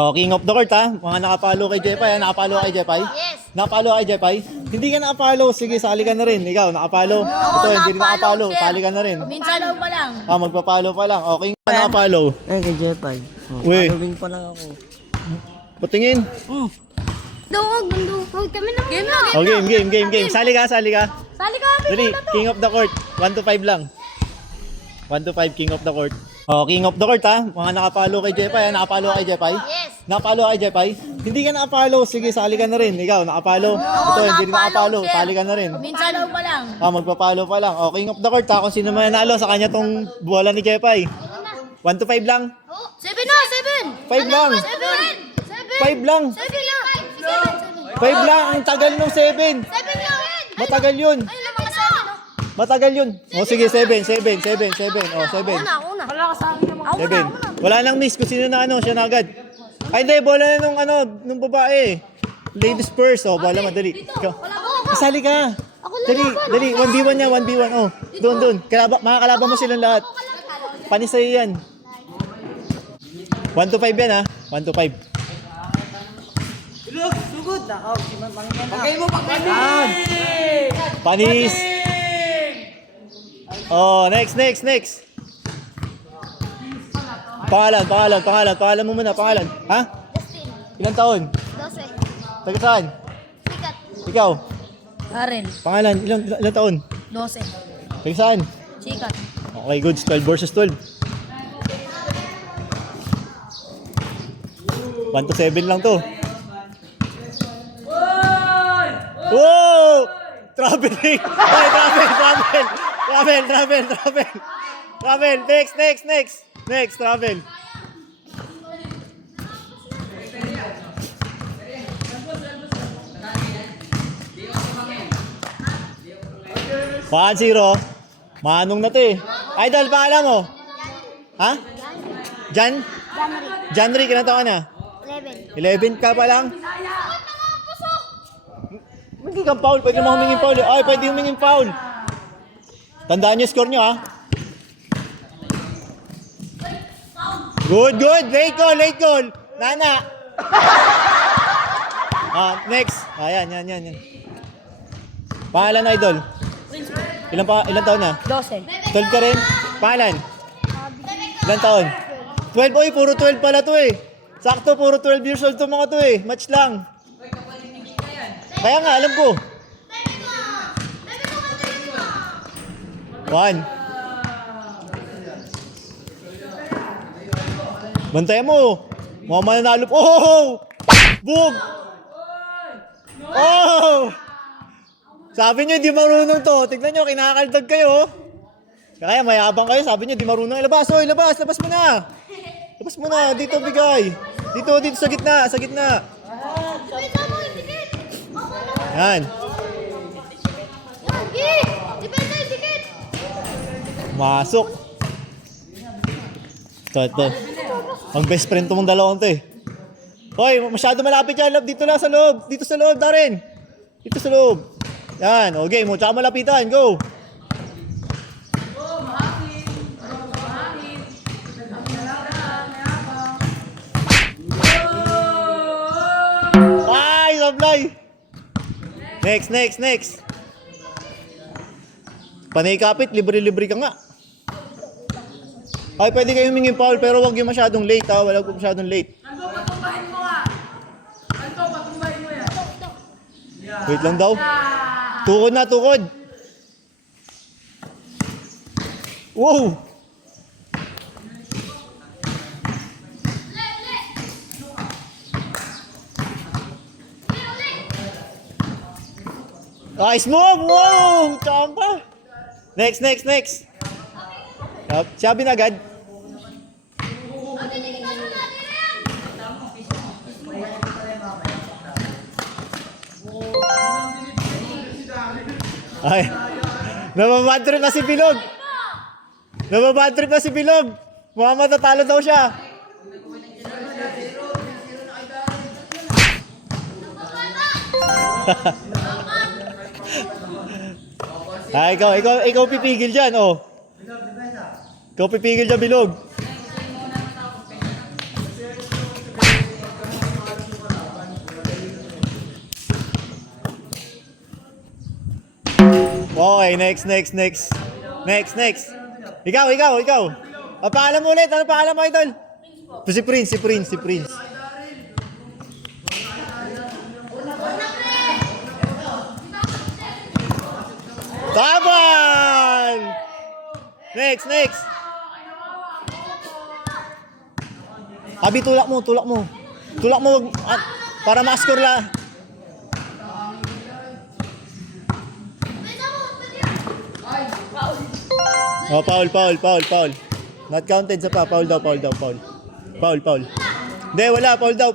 Oh, king of the court ha. Mga nakapalo kay Jepay ha. Nakapalo kay Jepay? Yes. Nakapalo kay Jepay? Hindi ka nakapalo. Sige, sali ka na rin. Ikaw, nakapalo. Ito, hindi rin nakapalo. Sali ka na rin. Minsan pa lang. Ah, magpapalo pa lang. Okay, ka nakapalo. Ay, kay Jepay. Uy. Following pa lang ako. Patingin. Dungog. Kami na. Game na. Oh, game. Sali ka. Sali ka. Dali, king of the court. 1 to 5 lang. 1 to 5, king of the court. Oh, king of the court ha. Mga nakapalo kay Jepay ha. Nakapalo kay Jepay? Yes. Nakapalo kay Jepay? Hindi ka nakapalo. Sige, sali ka na rin. Ikaw, nakapalo. Ito, hindi rin nakapalo. Sali ka na rin. Minsan pa lang. Ah, magpapalo pa lang. Oh, king of the court ha. Kung sino man nanalo sa kanya tong bola ni Jepay. 1 to 5 lang. 7 na, 7. 5 lang. 5 lang. 7 na. 5 lang. Ang tagal nung 7. 7 na. Matagal yun. Ayun na mga 7. Matagal yun. Oh, sige, 7. Oh, 7. Una. Wala ka sa akin naman. 7. Wala nang miss kung sino na ano, siya na agad. Ay, hindi, bola na nung babae. Ladies first. Oh, bola madali. Ikaw. Kasali ka. Dali. 1v1 niya, 1v1. Oh, doon. Makakalaban mo silang lahat. Panis sa'yo yan. 1 to 5 yan ha. 1 to 5. Sugod na. Pagay mo, Panis. Oh, next. Pangalan mo muna, pangalan. Ha? Justin. Ilang taon? 12. Taga saan? Sikat. Ikaw? Karen. Pangalan, ilang taon? 12. Taga saan? Sikat. Okay, good. 12 versus 12. 1 to 7 lang to. Wow! Traveling! Ay, travel! Next, travel. One zero. Manong na to eh. Idol, pangalan mo? Ha? Jan? Janry, kailan taon ka na? 11. 11 ka pa lang? Hindi kang foul, pwede naman humingin foul. Ay, pwede humingin foul. Tandaan niyo score niyo ha. Good. Late goal. Nana. Next. Yan. Pangalan na idol. Ilan taon na? 12. 12 ka rin? Pangalan? Ilan taon? 12. Oy, puro 12 pala to eh. Sakto, puro 12 years old to mga to eh. Match lang. Kaya nga, alam ko. 1. Bantayan mo. Mga mananalo. Oh! Bug! Oh! Sabi nyo, di marunong to. Tignan nyo, kinakaldag kayo. Kaya mayabang kayo. Sabi nyo, di marunong. Labas mo na. Labas mo na. Dito bigay. Dito sa gitna. Yan. Masok. Ito. Ang best friend to mong dalawang to eh. Hoy, masyado malapit yan. Dito sa loob, Darren. Dito sa loob. Yan, okay mo. Tsaka malapitan. Go. Ay, sablay. Next. Panay kapit, libre-libre ka nga. Ay, pwede kayo humingin foul, pero wag yung masyadong late ha. Wala ko masyadong late. Patumbahin mo nga. Patumbahin mo yan. Wait lang daw. Tukod. Wow! Nice move! Wow! Champa! Next. Sabi na agad. Ay, nababadtrip na si Bilog. Mukhang matatalo daw siya. Ikaw pipigil dyan, oh. Ikaw pipigil dyan, Bilog. Okay, next. Next. Ikaw. Ang pangalan mo ulit. Ano pangalan mo, idol? Si Prince. Tabal! Next. Abi, tulak mo. Tulak mo, para ma-score la. Oh, foul. Not counted sa pa. Foul daw. Foul. Hindi, wala. Foul daw.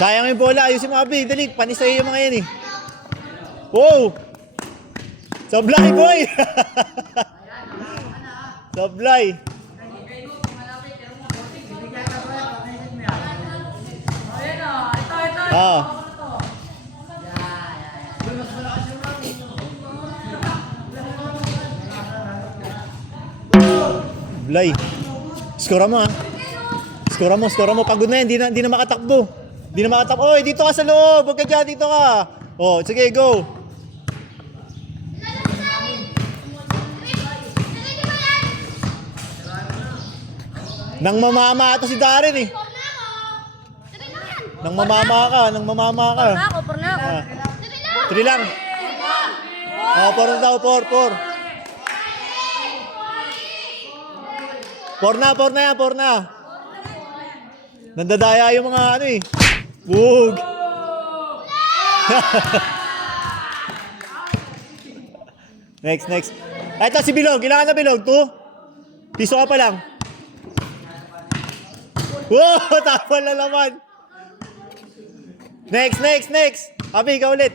Sayang yung bola. Ayusin mo, Abi. Dali. Panis sa'yo yung mga yan eh. Wow! Sablay, boy! Sablay. Sablay. Skora mo, ha? Skora mo. Pagod na yan. Di na makatakbo. Oy, dito ka sa loob. Huwag ka dyan. Dito ka. Oh, sige, go. Nang mamama ito si Darren eh. Nang mamama ka. Por na ako. 3 lang. Oh, 4 na daw, 4. 4 na. Nandadaya yung mga ano eh. Wug. Next. Ito si Bilog. Kailangan na Bilog. 2. Piso ka pa lang. Wow! Tapal na naman. Next. Abi, ikaw ulit.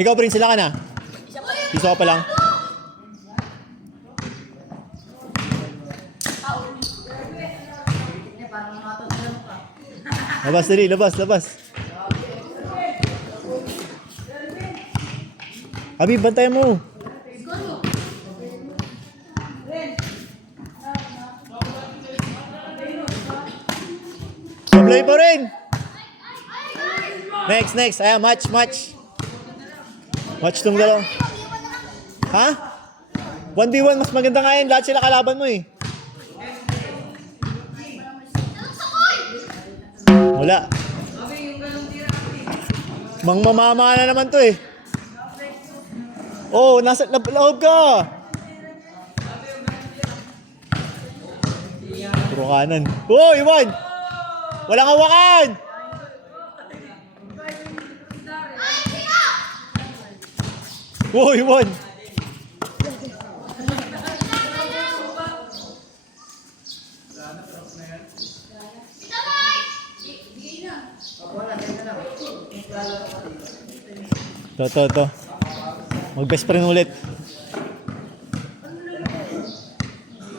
Ikaw, Prince, sila ka na. Piso ka pa lang. Labas. Abi, bantayan mo. Sablay pa rin. Next. Ayan, match. Match tong dalawa. Ha? 1v1, mas maganda nga yan. Lahat sila kalaban mo eh. Wala. Mangmamama na naman to eh. Oh, nasa loob ka. Puro kanan. Oh, Iwan! Walang hawakan! Oh, Iwan! To. Mag-best friend ulit.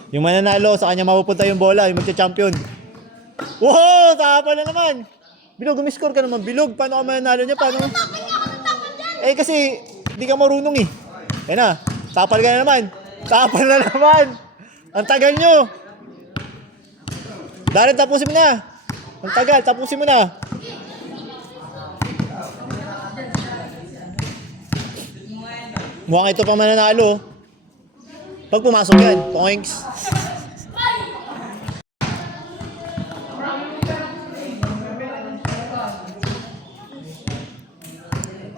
Yung mananalo, sa kanya mapupunta yung bola, yung magcha-champion. Wow! Tapal na naman! Bilog, umiscore ka naman. Bilog, paano ka mananalo niya? Paano? Eh kasi, di ka marunong eh. Ayan na, tapal ka na naman. Ang tagal nyo. Darren, tapusin mo na. Ang tagal, tapusin mo na. Mukhang ito pa mananalo. Pag pumasok yan, points.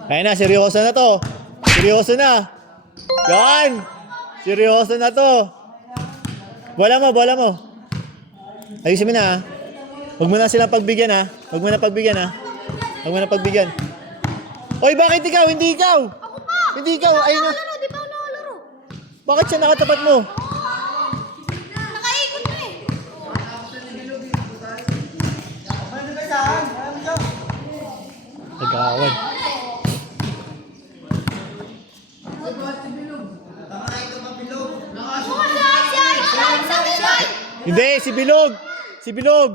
Kaya na, seryoso na to. Yan! Seryoso na to. Bola mo. Ayusin mo na, ha. Huwag mo na silang pagbigyan, ha. Oy, bakit ikaw? Hindi ikaw. Ayun na. Di ba ako nakalaro? Bakit siya nakatapat mo? Nakaikot na eh. Nag-aaway. Hindi, si Bilog.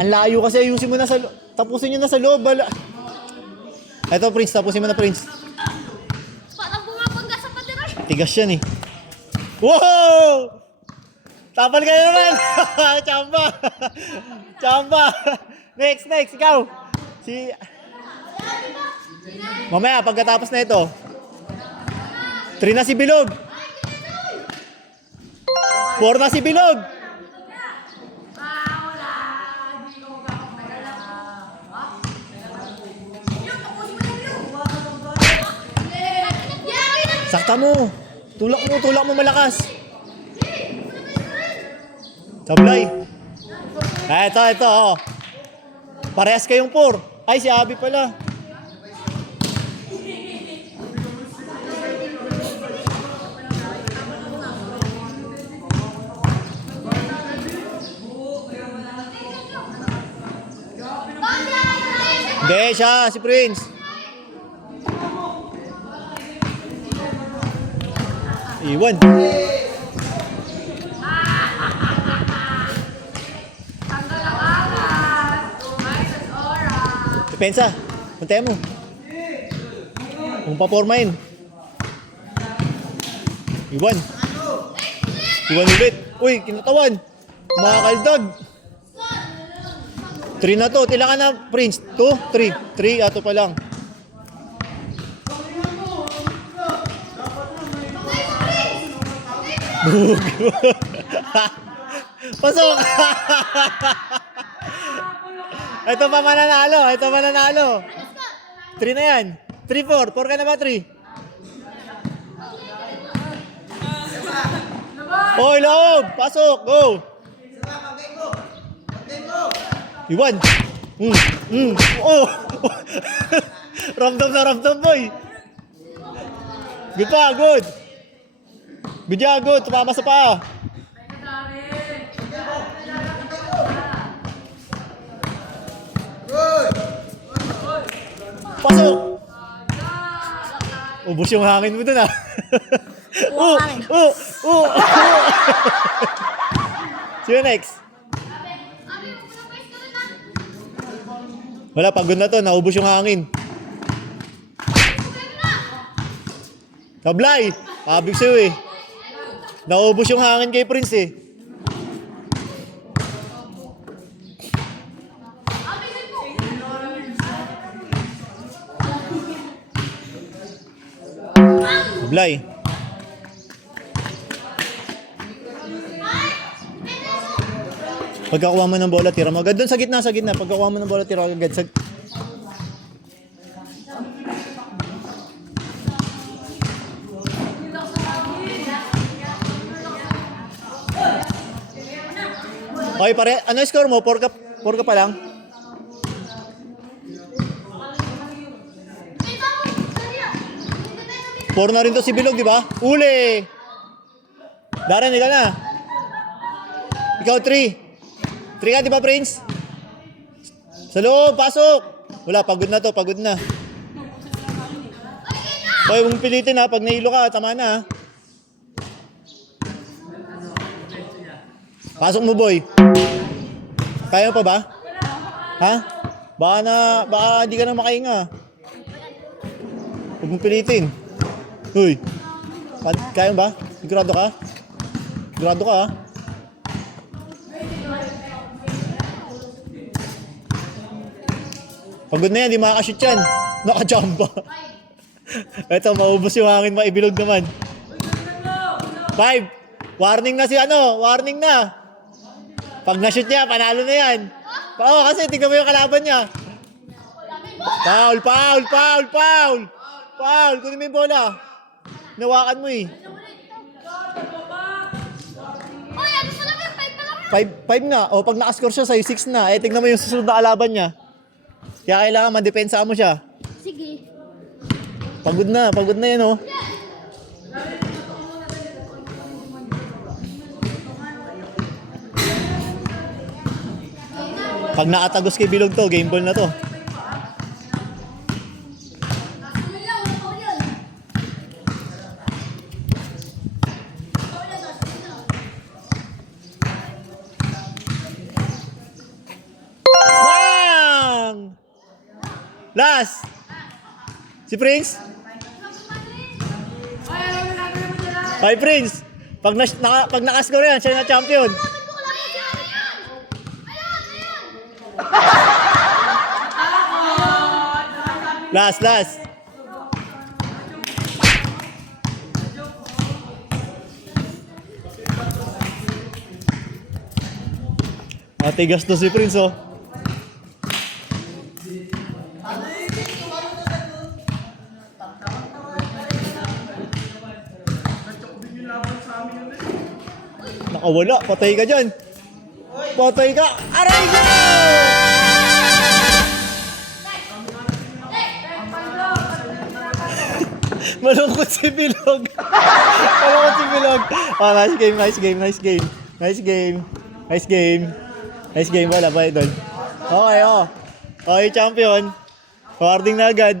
Ang layo kasi, ayusin mo na tapusin nyo na sa loob. Ito, Prince. Tapusin mo na, Prince. Parang bumabangga sa pader. Tigas yan eh. Wow! Tapal kayo naman! Chamba! Chamba! Next, ikaw! Mamaya, pagkatapos na ito. 3 na si Bilog. 4 na si Bilog. Sakta mo. Tulak mo malakas. Sablay. Ito, oh. Parehas kayong 4. Ay, si Abby pala. Hindi, siya, si Prince. Iwan. Depensa. Puntayan mo. Kung papormahin. Iwan ulit. Uy, kinatawan. Makakaldag. 3 na to. Ilan ka na, Prince? 2? 3. 3, ato pa lang. Bug. Pasok. Ito pa mananalo. 3 na yan. 3-4. 4 ka na ba? 3. Oy, loob. Pasok. Go. Iwan. Oh. Ramdam, boy. Good pa, good. Good. Tumama sa paa. Pasok! Ubus yung hangin mo dun ah. See you next. Wala, pagod na to. Naubos yung hangin. Sablay! Abig sa'yo eh. Naubos yung hangin kay Prince eh. Sablay. Pagkakuha mo ng bola, tira mo agad. Doon sa gitna. Pagkakuha mo ng bola, tira mo agad. Okay, pare. Ano score mo? 4 ka pa lang? Four na rin to si Bilog, di ba? Uli! Darren, ikaw na. Ikaw 3. 3 ka, di ba, Prince? Sa loob, pasok! Wala, pagod na. Okay, huwag pilitin ha. Pag nahilo ka, tama na ha. Pasok mo, boy. Kaya mo pa ba? Ha? Baka hindi ka na makahinga. Huwag mong pilitin. Uy. Kaya mo ba? Sigurado ka? Sigurado ka ha? Pagod na yan, di makakashoot yan. Nakajamba. Eto, maubos yung hangin, maibilog naman. 5. Warning na. Pag na-shoot niya, panalo na yan. Oo, kasi tingnan mo yung kalaban niya. Foul. Kunin mo yung bola. Nawakan mo eh. Oy, ano pa lang yun? 5 pa lang yun. 5 nga. O, pag nakascore siya sa'yo, 6 na. Eh, tingnan mo yung susunod na kalaban niya. Kaya kailangan madepensa mo siya. Sige. Pagod na yan oh. Pag nakatagos kay Bilog to, game ball na to. Last! Si Prince? Hi, Prince. Pag nakascore yan, siya na champion. Last. Matigas to si Prince, oh. Nakawala, patay ka dyan. Patay ka. Aray ko! Malungkot si Bilog. Malungkot si Bilog. Oh, nice game. Wala pa doon. Okay, oh. Okay, champion. Forwarding na agad.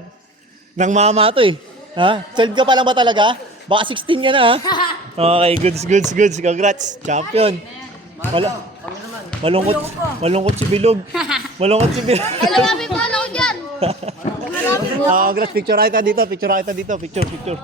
Nang mama to eh. Ha? 12 ka pa lang ba talaga? Baka 16 ka na ha? Okay, goods. Congrats. Champion. Malungkot si Bilog. Malungkot si Bilog. Malapit pa ako dyan. Congrats. Picture kita dito. Picture.